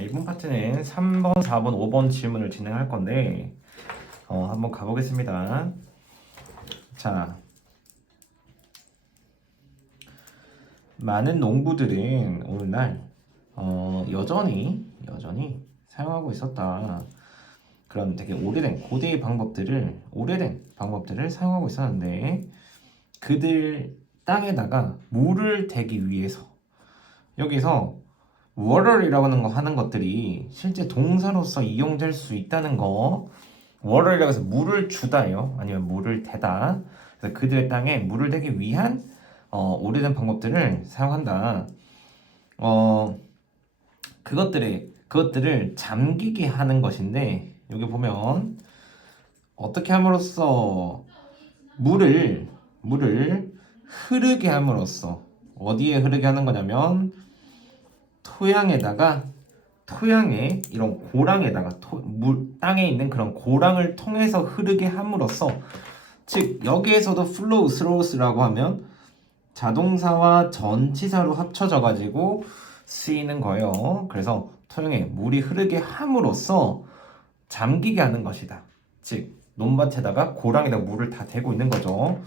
이번 파트는 3번, 4번, 5번 질문을 진행할 건데 한번 가보겠습니다. 자, 많은 농부들은 오늘날 여전히 사용하고 있었다. 그런 되게 오래된 오래된 방법들을 사용하고 있었는데 그들 땅에다가 물을 대기 위해서 여기서 water이라고 하는 것들이 실제 동사로서 이용될 수 있다는 거. water이라고 해서 물을 주다예요. 아니면 물을 대다. 그래서 그들의 땅에 물을 대기 위한 오래된 방법들을 사용한다. 그것들을 잠기게 하는 것인데 여기 보면 어떻게 함으로써 물을 흐르게 함으로써 어디에 흐르게 하는 거냐면 토양에 이런 고랑에다가 땅에 있는 그런 고랑을 통해서 흐르게 함으로써 즉 여기에서도 flow throughs라고 하면 자동사와 전치사로 합쳐져 가지고 쓰이는 거예요. 그래서 토양에 물이 흐르게 함으로써 잠기게 하는 것이다. 즉 논밭에다가 고랑에다가 물을 다 대고 있는 거죠.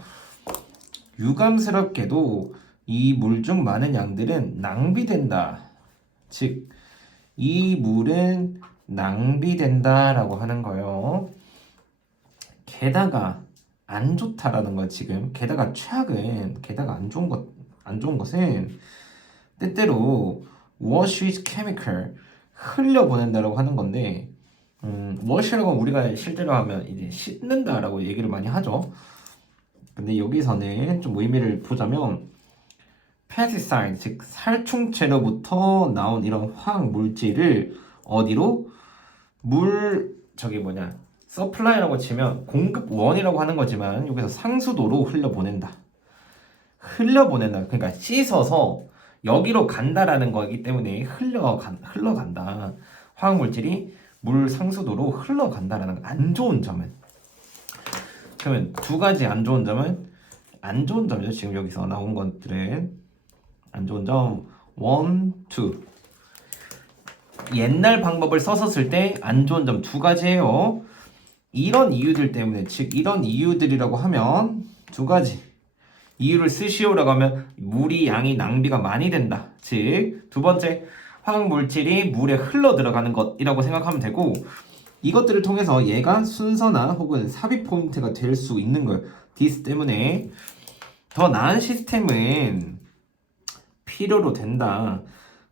유감스럽게도 이 물 중 많은 양들은 낭비된다. 즉 이 물은 낭비된다라고 하는 거예요. 게다가 안 좋다라는 거 지금 게다가 게다가 안 좋은 것은 때때로 wash with chemical 흘려보낸다라고 하는 건데 wash라고 하면 우리가 실제로 하면 이제 씻는다라고 얘기를 많이 하죠. 근데 여기서는 좀 의미를 보자면 pesticide, 즉 살충제로부터 나온 이런 화학 물질을 어디로 supply라고 치면 공급원이라고 하는 거지만 여기서 상수도로 흘려보낸다. 그러니까 씻어서 여기로 간다라는 거기 때문에 흘러간다. 화학 물질이 물 상수도로 흘러간다라는 안 좋은 점은. 그러면 두 가지 안 좋은 점이죠. 지금 여기서 나온 것들은 안 좋은 점 1, 2. 옛날 방법을 썼을 때 안 좋은 점 두 가지예요. 이런 이유들 때문에, 즉 이런 이유들이라고 하면 두 가지 이유를 쓰시오라고 하면 물이 양이 낭비가 많이 된다. 즉 두 번째 화학 물질이 물에 흘러 들어가는 것이라고 생각하면 되고 이것들을 통해서 얘가 순서나 혹은 삽입 포인트가 될 수 있는 거예요. 디스 때문에 더 나은 시스템은 필요로 된다.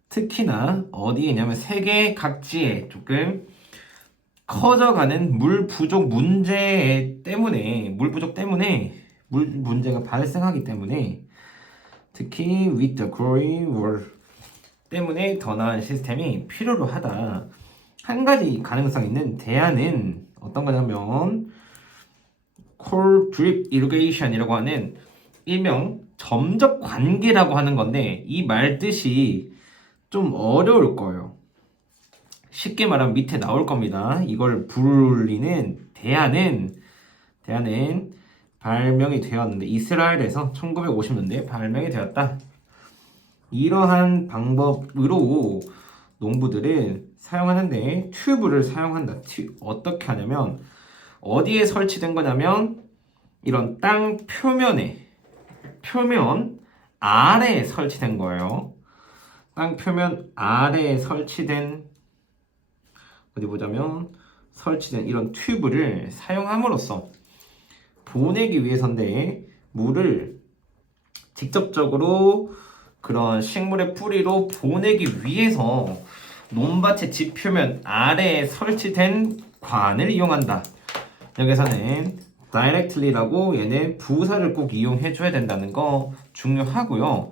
특히나 어디에 있냐면 세계 각지에 조금 커져가는 물 부족 때문에 물 문제가 발생하기 때문에 특히 with the growing world 때문에 더 나은 시스템이 필요로 하다. 한 가지 가능성 있는 대안은 어떤 거냐면 core drip irrigation이라고 하는 일명 점적 관계라고 하는 건데 이 말 뜻이 좀 어려울 거예요. 쉽게 말하면 밑에 나올 겁니다. 이걸 불리는 대안은 발명이 되었는데 이스라엘에서 1950년대에 발명이 되었다. 이러한 방법으로 농부들은 사용하는데 튜브를 사용한다. 어떻게 하냐면 어디에 설치된 거냐면 이런 땅 표면 아래에 설치된 거예요. 땅 표면 아래에 설치된 이런 튜브를 사용함으로써 보내기 위해서인데 물을 직접적으로 그런 식물의 뿌리로 보내기 위해서 논밭의 지표면 아래에 설치된 관을 이용한다. 여기서는 directly라고 얘네 부사를 꼭 이용해 줘야 된다는 거 중요하고요.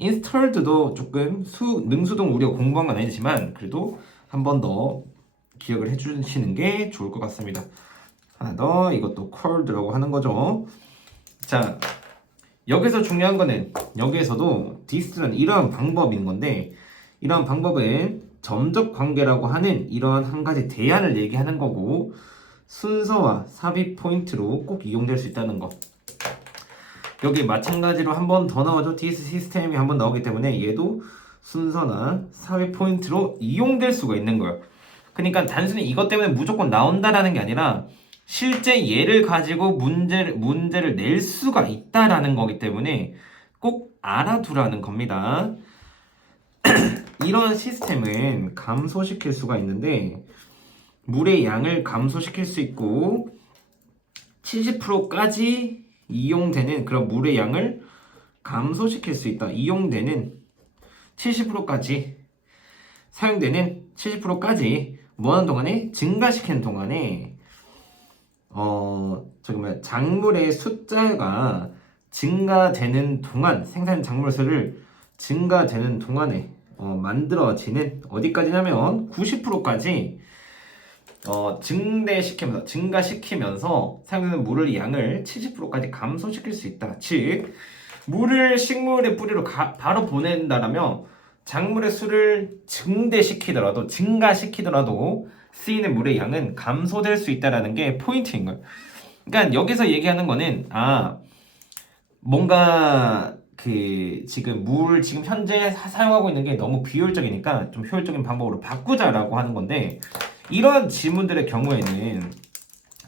installed도 조금 능수동 우리가 공부한 건 아니지만 그래도 한 번 더 기억을 해 주시는 게 좋을 것 같습니다. 하나 더 이것도 called라고 하는 거죠. 자, 여기서 중요한 거는 여기에서도 this는 이러한 방법인 건데 이러한 방법은 점적 관계라고 하는 이러한 한 가지 대안을 얘기하는 거고 순서와 삽입 포인트로 꼭 이용될 수 있다는 거. 여기 마찬가지로 한 번 더 나오죠. this 시스템이 한 번 나오기 때문에 얘도 순서나 삽입 포인트로 이용될 수가 있는 거예요. 그러니까 단순히 이것 때문에 무조건 나온다라는 게 아니라 실제 예를 가지고 문제를 낼 수가 있다라는 거기 때문에 꼭 알아두라는 겁니다. 이런 시스템은 감소시킬 수가 있는데 물의 양을 감소시킬 수 있고 70%까지 이용되는 그런 물의 양을 감소시킬 수 있다. 이용되는 70%까지 사용되는 70%까지 뭐하는 동안에 증가시키는 동안에 작물의 숫자가 증가되는 동안 생산 작물 수를 증가되는 동안에 만들어지는 어디까지냐면 90%까지 증가시키면서 사용되는 물의 양을 70%까지 감소시킬 수 있다. 즉 물을 식물의 뿌리로 바로 보낸다라면 작물의 수를 증가시키더라도 쓰이는 물의 양은 감소될 수 있다라는 게 포인트인 거예요. 그러니까 여기서 얘기하는 거는 뭔가 지금 현재 사용하고 있는 게 너무 비효율적이니까 좀 효율적인 방법으로 바꾸자라고 하는 건데 이런 지문들의 경우에는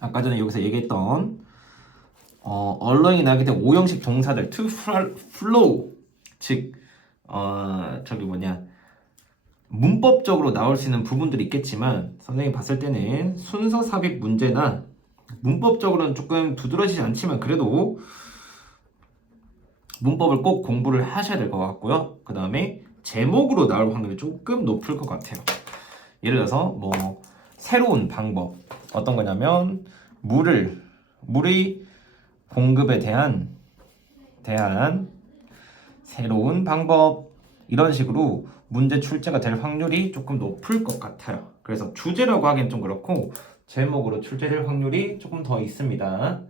아까 전에 여기서 얘기했던 언론이 나게 된 5형식 동사들 to flow 즉 문법적으로 나올 수 있는 부분들이 있겠지만 선생님이 봤을 때는 순서 삽입 문제나 문법적으로는 조금 두드러지지 않지만 그래도 문법을 꼭 공부를 하셔야 될 것 같고요. 그 다음에 제목으로 나올 확률이 조금 높을 것 같아요. 예를 들어서 새로운 방법 어떤 거냐면 물의 공급에 대한 새로운 방법 이런 식으로 문제 출제가 될 확률이 조금 높을 것 같아요. 그래서 주제라고 하기엔 좀 그렇고 제목으로 출제될 확률이 조금 더 있습니다.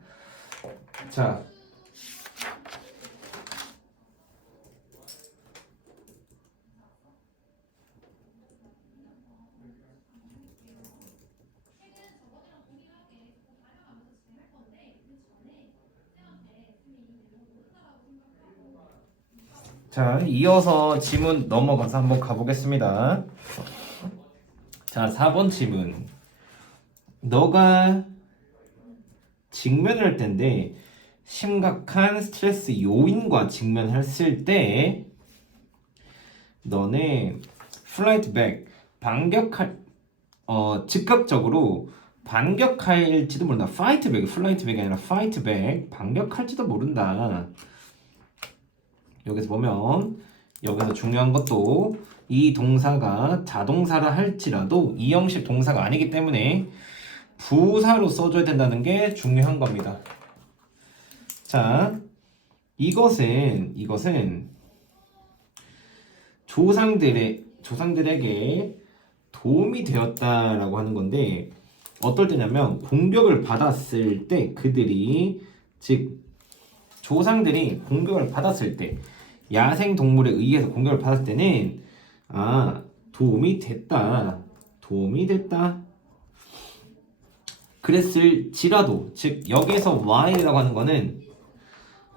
자, 이어서 지문 넘어가서 한번 가보겠습니다. 자, 4번 지문. 너가 직면할 텐데 심각한 스트레스 요인과 직면했을 때 너는 flight back 즉각적으로 반격할지도 모른다. fight back, flight back이 아니라 fight back 반격할지도 모른다. 여기서 보면 여기서 중요한 것도 이 동사가 자동사라 할지라도 이형식 동사가 아니기 때문에 부사로 써줘야 된다는 게 중요한 겁니다. 자, 이것은 조상들에게 도움이 되었다라고 하는 건데 어떨 때냐면 공격을 받았을 때 조상들이 공격을 받았을 때 야생 동물에 의해서 공격을 받았을 때는 도움이 됐다. 그랬을지라도 즉 여기서 while이라고 하는 거는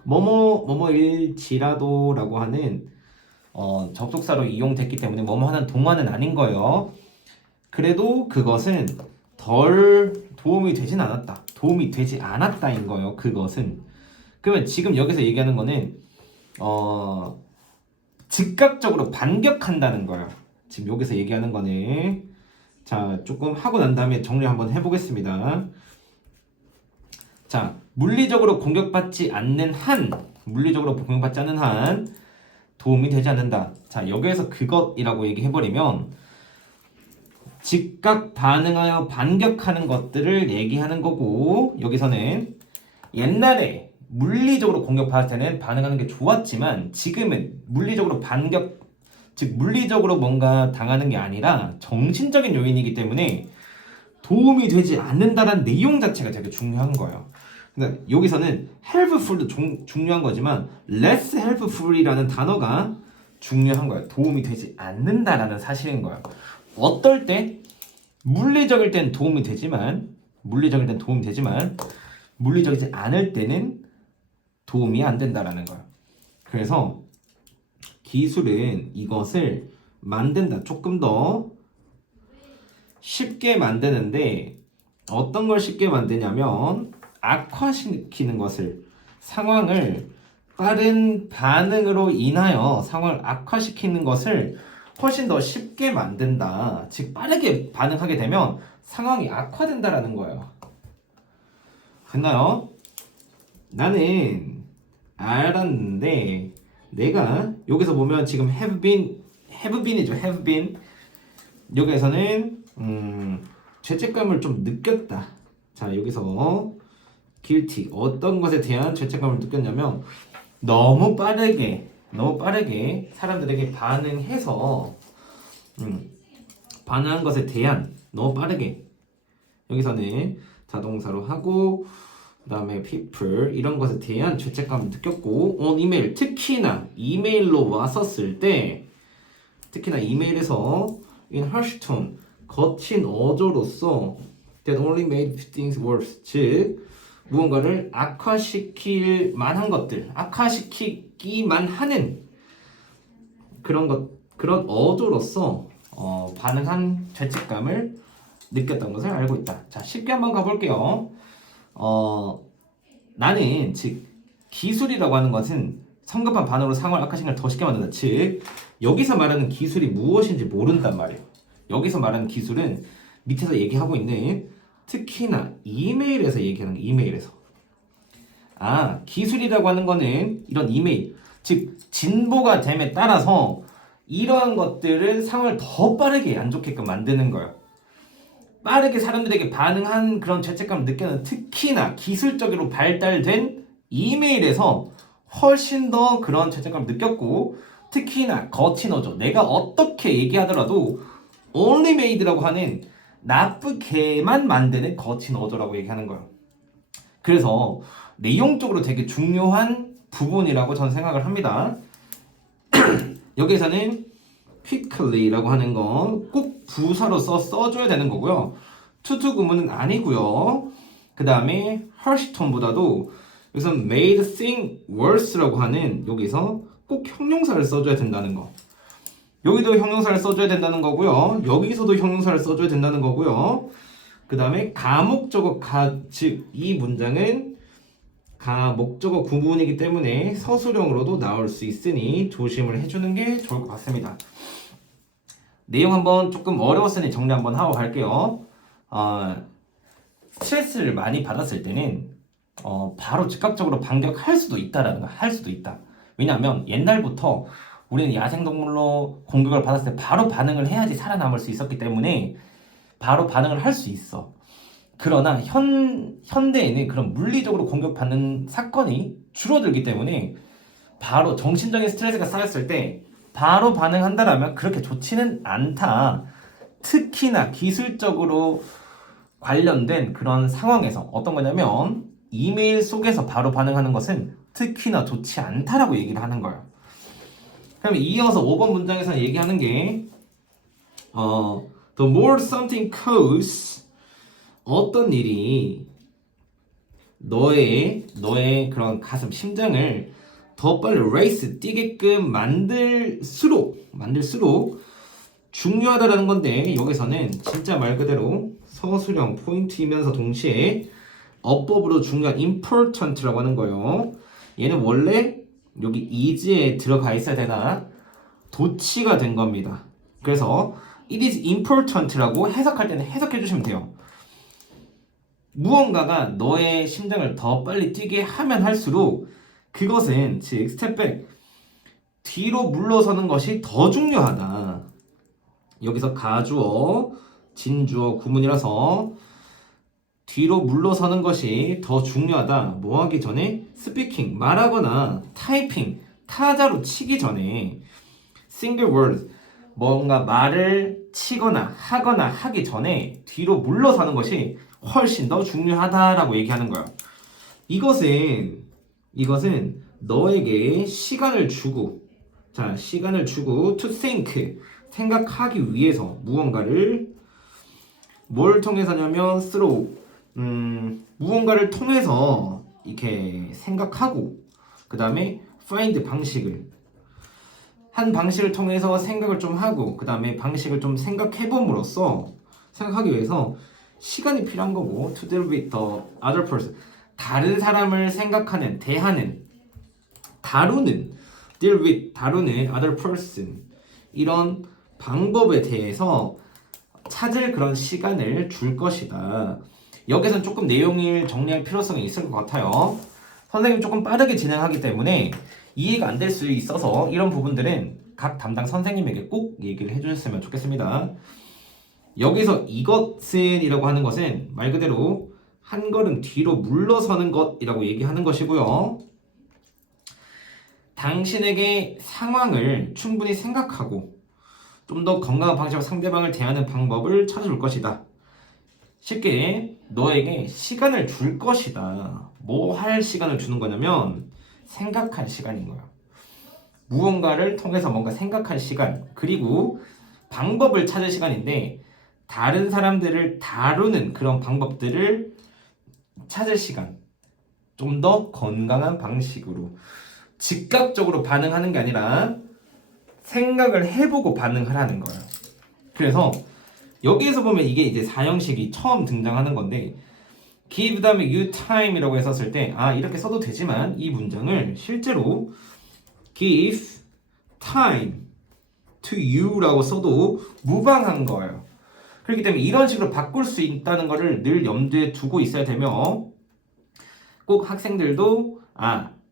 뭐뭐일지라도라고 하는 접속사로 이용됐기 때문에 뭐뭐 하는 동화는 아닌 거예요. 그래도 그것은 덜 도움이 되진 않았다. 도움이 되지 않았다인 거예요. 그것은. 그러면 지금 여기서 얘기하는 거는 즉각적으로 반격한다는 거예요. 지금 여기서 얘기하는 거는 자, 조금 하고 난 다음에 정리 한번 해보겠습니다. 자, 물리적으로 공격받지 않는 한 도움이 되지 않는다. 자, 여기에서 그것이라고 얘기해버리면 즉각 반응하여 반격하는 것들을 얘기하는 거고 여기서는 옛날에 물리적으로 공격받을 때는 반응하는 게 좋았지만 지금은 물리적으로 물리적으로 뭔가 당하는 게 아니라 정신적인 요인이기 때문에 도움이 되지 않는다는 내용 자체가 되게 중요한 거예요. 그러니까 여기서는 helpful도 중요한 거지만 less helpful이라는 단어가 중요한 거예요. 도움이 되지 않는다라는 사실인 거예요. 어떨 때 물리적일 땐 도움이 되지만 물리적이지 않을 때는 도움이 안 된다라는 거예요. 그래서 기술은 이것을 만든다. 조금 더 쉽게 만드는데 어떤 걸 쉽게 만드냐면 악화시키는 것을 상황을 빠른 반응으로 인하여 상황을 악화시키는 것을 훨씬 더 쉽게 만든다. 즉 빠르게 반응하게 되면 상황이 악화된다라는 거예요. 됐나요? 나는 알았는데 내가 여기서 보면 지금 have been이죠. have been 여기에서는 죄책감을 좀 느꼈다. 자 여기서 guilty 어떤 것에 대한 죄책감을 느꼈냐면 너무 빠르게 사람들에게 반응해서 반응한 것에 대한 너무 빠르게 여기서는 자동사로 하고 그 다음에 people 이런 것에 대한 죄책감을 느꼈고 on email 특히나 이메일로 왔었을 때 특히나 이메일에서 in harsh tone 거친 어조로서 that only made things worse 즉 무언가를 악화시킬 만한 것들 악화시키기만 하는 그런 어조로서 반응한 죄책감을 느꼈던 것을 알고 있다. 자 쉽게 한번 가볼게요. 나는 즉 기술이라고 하는 것은 성급한 반응으로 상황을 악화시키는 걸 더 쉽게 만든다. 즉 여기서 말하는 기술이 무엇인지 모른단 말이에요. 여기서 말하는 기술은 밑에서 얘기하고 있는 특히나 이메일에서 얘기하는 이메일에서 기술이라고 하는 거는 이런 이메일 즉 진보가 됨에 따라서 이러한 것들은 상황을 더 빠르게 안 좋게끔 만드는 거예요. 빠르게 사람들에게 반응한 그런 죄책감을 느끼는 특히나 기술적으로 발달된 이메일에서 훨씬 더 그런 죄책감을 느꼈고 특히나 거친 어조 내가 어떻게 얘기하더라도 only made라고 하는 나쁘게만 만드는 거친 어조라고 얘기하는 거예요. 그래서 내용적으로 되게 중요한 부분이라고 저는 생각을 합니다. 여기서는 quickly라고 하는 거 꼭 부사로 써줘야 되는 거고요. 투투 구문은 아니고요. 그 다음에 harsh tone보다도 여기서 made thing worse라고 하는 여기서 꼭 형용사를 써줘야 된다는 거. 여기도 형용사를 써줘야 된다는 거고요. 여기서도 형용사를 써줘야 된다는 거고요. 그 다음에 가목적어 즉 이 문장은 가목적어 구문이기 때문에 서술형으로도 나올 수 있으니 조심을 해주는 게 좋을 것 같습니다. 내용 한번 조금 어려웠으니 정리 한번 하고 갈게요. 스트레스를 많이 받았을 때는 바로 즉각적으로 반격할 수도 있다라는 거, 할 수도 있다. 왜냐하면 옛날부터 우리는 야생동물로 공격을 받았을 때 바로 반응을 해야지 살아남을 수 있었기 때문에 바로 반응을 할 수 있어. 그러나 현대에는 그런 물리적으로 공격받는 사건이 줄어들기 때문에 바로 정신적인 스트레스가 쌓였을 때 바로 반응한다라면 그렇게 좋지는 않다. 특히나 기술적으로 관련된 그런 상황에서 어떤 거냐면 이메일 속에서 바로 반응하는 것은 특히나 좋지 않다라고 얘기를 하는 거예요. 그럼 이어서 5번 문장에서 얘기하는 게 the more something cause 어떤 일이 너의 그런 가슴 심장을 더 빨리 레이스 뛰게끔 만들수록 중요하다라는 건데 여기서는 진짜 말 그대로 서술형 포인트이면서 동시에 어법으로 중요한 important라고 하는 거예요. 얘는 원래 여기 is에 들어가 있어야 되나 도치가 된 겁니다. 그래서 it is important라고 해석할 때는 해석해 주시면 돼요. 무언가가 너의 심장을 더 빨리 뛰게 하면 할수록 그것은 즉 스텝백 뒤로 물러서는 것이 더 중요하다. 여기서 가주어, 진주어 구문이라서 뒤로 물러서는 것이 더 중요하다. 뭐 하기 전에 스피킹 말하거나 타이핑 타자로 치기 전에 single word 뭔가 말을 치거나 하거나 하기 전에 뒤로 물러서는 것이 훨씬 더 중요하다라고 얘기하는 거야. 이것은 너에게 시간을 주고 to think 생각하기 위해서 무언가를 뭘 통해서냐면 through 무언가를 통해서 이렇게 생각하고 그 다음에 find 방식을 한 방식을 통해서 생각을 좀 하고 그 다음에 방식을 좀 생각해봄으로써 생각하기 위해서 시간이 필요한 거고 to deal with the other person 다른 사람을 생각하는, 대하는, 다루는 deal with, 다루는 other person 이런 방법에 대해서 찾을 그런 시간을 줄 것이다. 여기서는 조금 내용을 정리할 필요성이 있을 것 같아요. 선생님 조금 빠르게 진행하기 때문에 이해가 안 될 수 있어서 이런 부분들은 각 담당 선생님에게 꼭 얘기를 해주셨으면 좋겠습니다. 여기서 이것은 이라고 하는 것은 말 그대로 한 걸음 뒤로 물러서는 것이라고 얘기하는 것이고요. 당신에게 상황을 충분히 생각하고 좀 더 건강한 방식으로 상대방을 대하는 방법을 찾아줄 것이다. 쉽게 너에게 시간을 줄 것이다. 뭐 할 시간을 주는 거냐면 생각할 시간인 거야. 무언가를 통해서 뭔가 생각할 시간 그리고 방법을 찾을 시간인데 다른 사람들을 다루는 그런 방법들을 찾을 시간. 좀 더 건강한 방식으로 즉각적으로 반응하는 게 아니라 생각을 해보고 반응하라는 거예요. 그래서 여기에서 보면 이게 이제 사형식이 처음 등장하는 건데 give 다음에 you time이라고 했었을 때 이렇게 써도 되지만 이 문장을 실제로 give time to you라고 써도 무방한 거예요. 그렇기 때문에 이런 식으로 바꿀 수 있다는 것을 늘 염두에 두고 있어야 되며 꼭 학생들도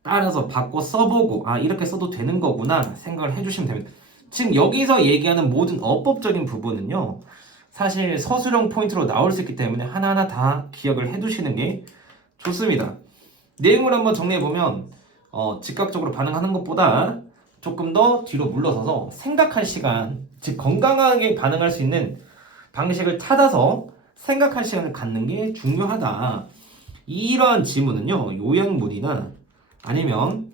따라서 바꿔 써보고 이렇게 써도 되는 거구나 생각을 해주시면 됩니다. 지금 여기서 얘기하는 모든 어법적인 부분은요 사실 서술형 포인트로 나올 수 있기 때문에 하나하나 다 기억을 해두시는 게 좋습니다. 내용을 한번 정리해보면 즉각적으로 반응하는 것보다 조금 더 뒤로 물러서서 생각할 시간, 즉 건강하게 반응할 수 있는 방식을 찾아서 생각할 시간을 갖는 게 중요하다. 이러한 지문은요 요약문이나 아니면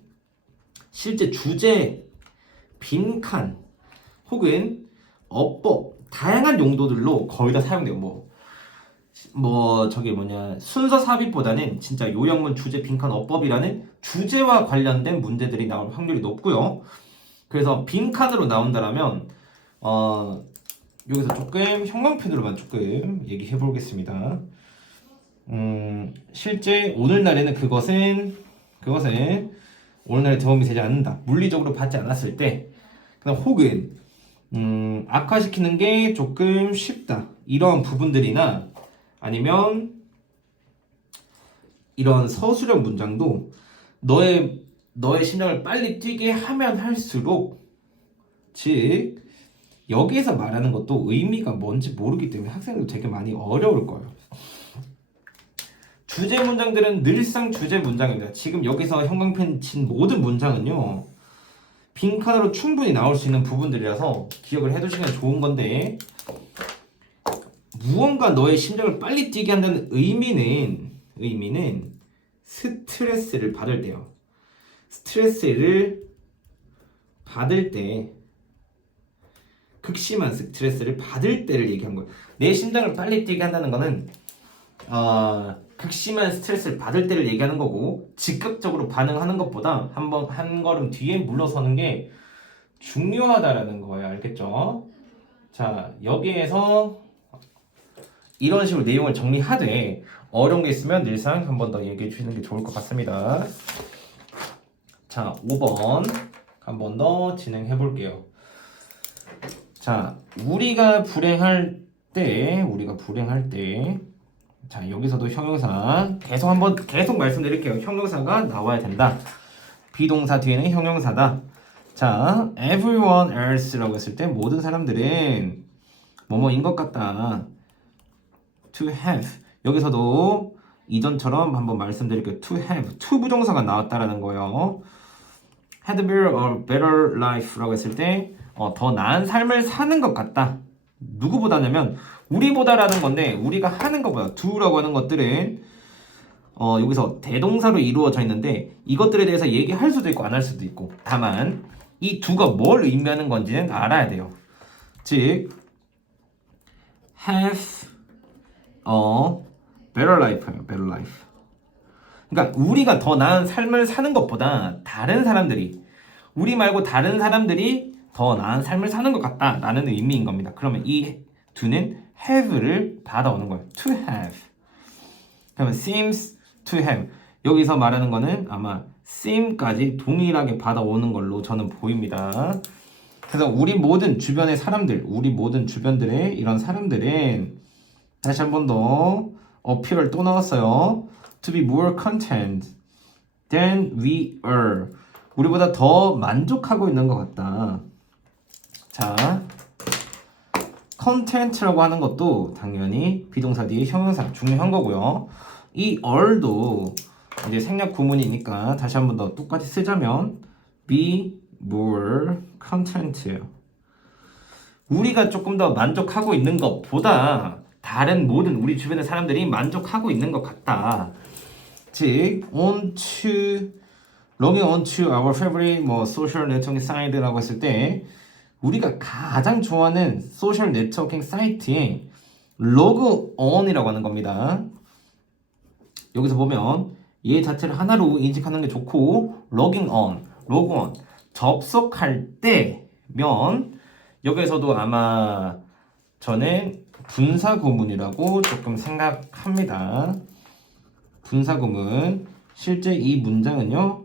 실제 주제, 빈칸 혹은 어법 다양한 용도들로 거의 다 사용돼요. 순서 삽입보다는 진짜 요약문, 주제, 빈칸, 어법이라는 주제와 관련된 문제들이 나올 확률이 높고요. 그래서 빈칸으로 나온다라면 여기서 조금 형광펜으로만 조금 얘기해 보겠습니다. 실제 오늘날에는 그것은 오늘날에 도움이 되지 않는다. 물리적으로 받지 않았을 때, 혹은 악화시키는 게 조금 쉽다. 이런 부분들이나 아니면 이런 서술형 문장도 너의 심장을 빨리 뛰게 하면 할수록 즉 여기에서 말하는 것도 의미가 뭔지 모르기 때문에 학생들도 되게 많이 어려울 거예요. 주제 문장들은 늘상 주제 문장입니다. 지금 여기서 형광펜 친 모든 문장은요 빈칸으로 충분히 나올 수 있는 부분들이라서 기억을 해두시면 좋은 건데 무언가 너의 심장을 빨리 뛰게 한다는 의미는 스트레스를 받을 때요. 스트레스를 받을 때 극심한 스트레스를 받을 때를 얘기한 거예요. 내 심장을 빨리 뛰게 한다는 거는 극심한 스트레스를 받을 때를 얘기하는 거고 즉각적으로 반응하는 것보다 한 걸음 뒤에 물러서는 게 중요하다라는 거예요. 알겠죠? 자, 여기에서 이런 식으로 내용을 정리하되 어려운 게 있으면 늘상 한 번 더 얘기해 주시는 게 좋을 것 같습니다. 자, 5번 한 번 더 진행해 볼게요. 자, 우리가 불행할 때 자, 여기서도 형용사 계속 말씀드릴게요. 형용사가 나와야 된다. 비동사 뒤에는 형용사다. 자, everyone else라고 했을 때 모든 사람들은 뭐뭐인 것 같다. to have 여기서도 이전처럼 한번 말씀드릴게요. to have to 부정사가 나왔다라는 거예요. had a better life라고 했을 때 더 나은 삶을 사는 것 같다. 누구보다냐면 우리보다라는 건데 우리가 하는 것보다 do라고 하는 것들은 여기서 대동사로 이루어져 있는데 이것들에 대해서 얘기할 수도 있고 안 할 수도 있고 다만 이 do가 뭘 의미하는 건지는 알아야 돼요. 즉 have a better life예요. better life. 그러니까 우리가 더 나은 삶을 사는 것보다 다른 사람들이 우리 말고 다른 사람들이 더 나은 삶을 사는 것 같다라는 의미인 겁니다. 그러면 이 do는 have를 받아오는 거예요. to have. 그러면 seems to have. 여기서 말하는 거는 아마 seem까지 동일하게 받아오는 걸로 저는 보입니다. 그래서 우리 모든 주변의 사람들, 우리 모든 주변들의 이런 사람들은 다시 한 번 더 어필을 또 나왔어요. To be more content than we are. 우리보다 더 만족하고 있는 것 같다. 자, content라고 하는 것도 당연히 비동사 뒤에 형용사 중요한 거고요. 이 are도 이제 생략 구문이니까 다시 한 번 더 똑같이 쓰자면 be more content예요. 우리가 조금 더 만족하고 있는 것보다 다른 모든 우리 주변의 사람들이 만족하고 있는 것 같다. 즉, logging on to our favorite social networking site라고 했을 때 우리가 가장 좋아하는 소셜 네트워킹 사이트에 log on이라고 하는 겁니다. 여기서 보면 얘 자체를 하나로 인식하는 게 좋고 logging on, log on 접속할 때면 여기서도 아마 저는 분사구문이라고 조금 생각합니다. 분사구문 실제 이 문장은요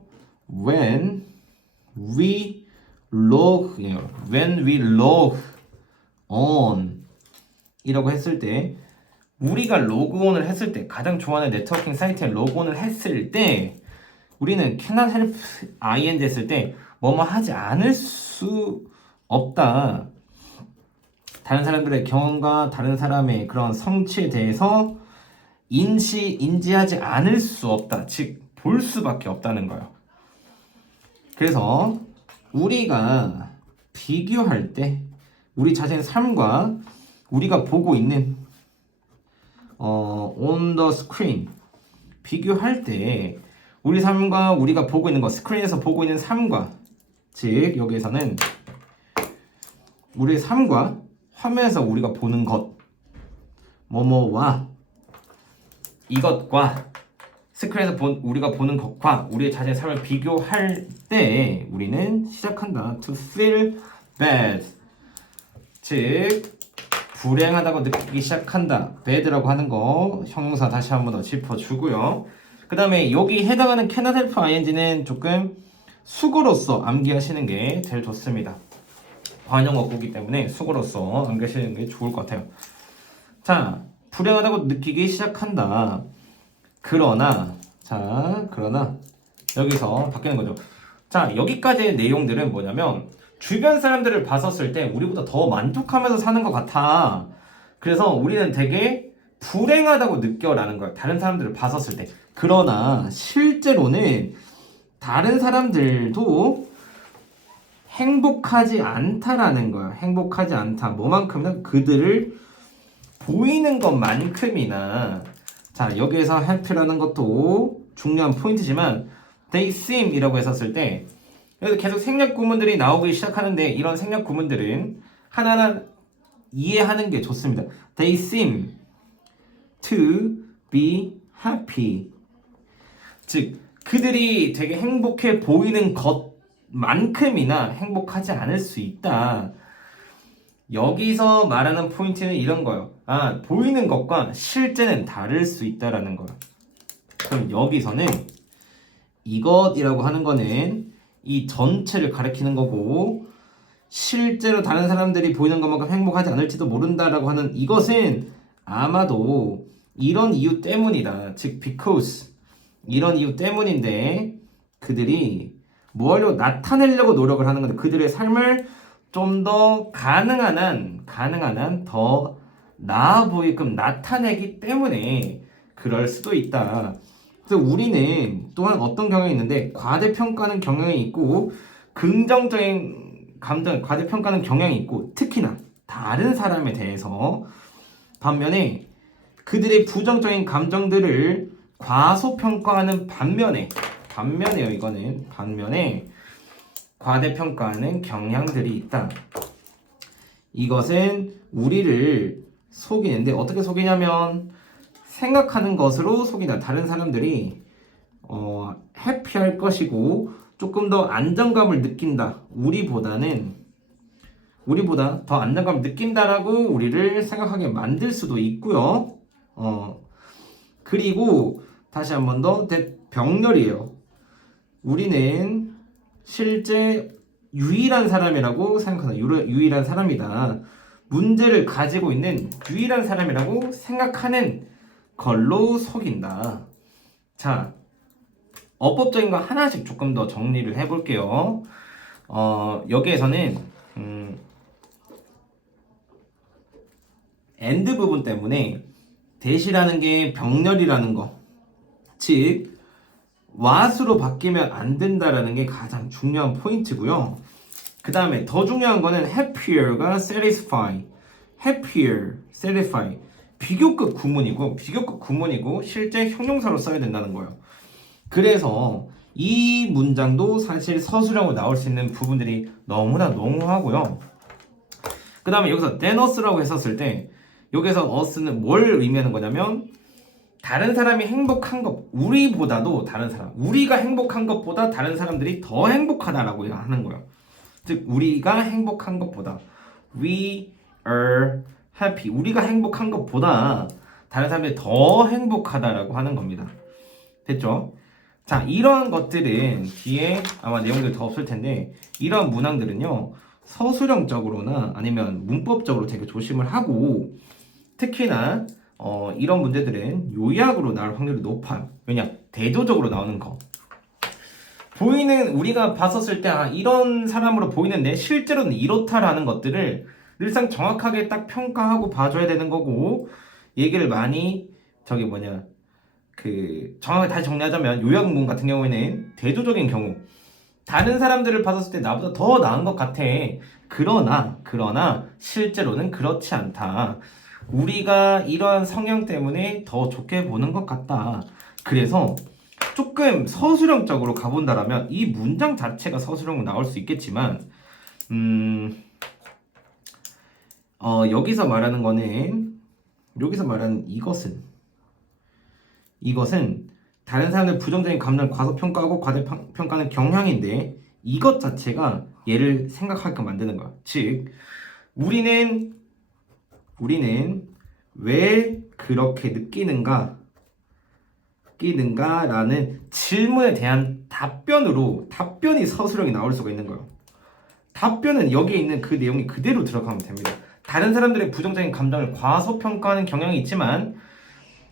when we log on 이라고 했을 때 우리가 로그온을 했을 때 가장 좋아하는 네트워킹 사이트에 로그온을 했을 때 우리는 cannot help ing 했을 때 뭐뭐 하지 않을 수 없다. 다른 사람들의 경험과 다른 사람의 그런 성취에 대해서 인지하지 않을 수 없다. 즉, 볼 수밖에 없다는 거예요. 그래서 우리가 비교할 때 우리 자신의 삶과 우리가 보고 있는 on the screen 비교할 때 우리 삶과 우리가 보고 있는 것, 스크린에서 보고 있는 삶과 즉 여기에서는 우리의 삶과 화면에서 우리가 보는 것 뭐뭐와 이것과 스크린에서 우리가 보는 것과 우리의 자신의 삶을 비교할 때 우리는 시작한다. To feel bad. 즉 불행하다고 느끼기 시작한다. bad라고 하는 거 형용사 다시 한 번 더 짚어주고요. 그 다음에 여기 해당하는 cannot help ing는 조금 수고로서 암기하시는 게 제일 좋습니다. 관용 어구기 때문에 수고로서 암기하시는 게 좋을 것 같아요. 자, 불행하다고 느끼기 시작한다. 그러나 여기서 바뀌는 거죠. 자, 여기까지의 내용들은 뭐냐면 주변 사람들을 봤었을 때 우리보다 더 만족하면서 사는 것 같아. 그래서 우리는 되게 불행하다고 느껴라는 거야. 다른 사람들을 봤었을 때. 그러나 실제로는 다른 사람들도 행복하지 않다라는 거야. 행복하지 않다. 뭐만큼이나 그들을 보이는 것만큼이나 자, 여기에서 help라는 것도 중요한 포인트지만 they seem 이라고 했었을 때 그래서 계속 생략 구문들이 나오기 시작하는데 이런 생략 구문들은 하나하나 이해하는 게 좋습니다. They seem to be happy. 즉, 그들이 되게 행복해 보이는 것만큼이나 행복하지 않을 수 있다. 여기서 말하는 포인트는 이런 거예요. 아, 보이는 것과 실제는 다를 수 있다라는 거예요. 그럼 여기서는 이것이라고 하는 거는 이 전체를 가리키는 거고 실제로 다른 사람들이 보이는 것만큼 행복하지 않을지도 모른다라고 하는 이것은 아마도 이런 이유 때문이다. 즉 because 이런 이유 때문인데 그들이 뭐 하려고 나타내려고 노력을 하는 건데 그들의 삶을 좀 더 가능한 한 더 나아 보이게끔 나타내기 때문에 그럴 수도 있다. 그래서 우리는 또한 어떤 경향이 있는데 과대평가하는 경향이 있고 긍정적인 감정, 과대평가하는 경향이 있고 특히나 다른 사람에 대해서 반면에 그들의 부정적인 감정들을 과소평가하는 반면에요. 이거는 반면에 과대평가하는 경향들이 있다. 이것은 우리를 속이는데 어떻게 속이냐면 생각하는 것으로 속인다. 다른 사람들이 해피할 것이고 조금 더 안정감을 느낀다. 우리보다는 우리보다 더 안정감을 느낀다라고 우리를 생각하게 만들 수도 있고요. 그리고 다시 한 번 더 병렬이에요. 우리는 실제 유일한 사람이라고 생각하는 유일한 사람이다. 문제를 가지고 있는 유일한 사람이라고 생각하는 걸로 속인다. 자, 어법적인 거 하나씩 조금 더 정리를 해볼게요. 여기에서는 and 부분 때문에 대시라는 게 병렬이라는 거, 즉 what으로 바뀌면 안 된다라는 게 가장 중요한 포인트고요. 그 다음에 더 중요한 거는 happier가 satisfy, happier, satisfy 비교급 구문이고 실제 형용사로 써야 된다는 거예요. 그래서 이 문장도 사실 서술형으로 나올 수 있는 부분들이 너무나 농후하고요. 그 다음에 여기서 than us라고 했었을 때 여기서 us는 뭘 의미하는 거냐면 다른 사람이 행복한 것, 우리보다도 다른 사람, 우리가 행복한 것보다 다른 사람들이 더 행복하다라고 하는 거예요. 즉 우리가 행복한 것보다 we are happy, 우리가 행복한 것보다 다른 사람들이 더 행복하다라고 하는 겁니다. 됐죠? 자, 이러한 것들은 뒤에 아마 내용들이 더 없을 텐데 이러한 문항들은요 서술형적으로나 아니면 문법적으로 되게 조심을 하고 특히나 이런 문제들은 요약으로 나올 확률이 높아요. 왜냐? 대조적으로 나오는 거. 우리가 봤었을 때 이런 사람으로 보이는데 실제로는 이렇다라는 것들을 늘상 정확하게 딱 평가하고 봐줘야 되는 거고 얘기를 많이 정확하게 다시 정리하자면 요약문 같은 경우에는 대조적인 경우 다른 사람들을 봤었을 때 나보다 더 나은 것 같아. 그러나 실제로는 그렇지 않다. 우리가 이러한 성향 때문에 더 좋게 보는 것 같다. 그래서 조금 서술형적으로 가본다라면 이 문장 자체가 서술형으로 나올 수 있겠지만 여기서 말하는 이것은 다른 사람들 부정적인 감정을 과소평가하고 과대평가하는 경향인데 이것 자체가 얘를 생각하게끔 만드는 거야. 즉 우리는 왜 그렇게 느끼는가라는 질문에 대한 답변이 서술형이 나올 수가 있는 거예요. 답변은 여기에 있는 그 내용이 그대로 들어가면 됩니다. 다른 사람들의 부정적인 감정을 과소평가하는 경향이 있지만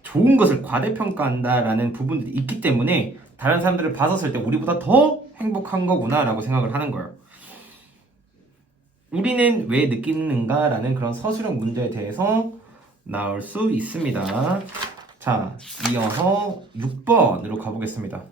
좋은 것을 과대평가한다라는 부분들이 있기 때문에 다른 사람들을 봤었을 때 우리보다 더 행복한 거구나 라고 생각을 하는 거예요. 우리는 왜 느끼는가라는 그런 서술형 문제에 대해서 나올 수 있습니다. 자, 이어서 6번으로 가보겠습니다.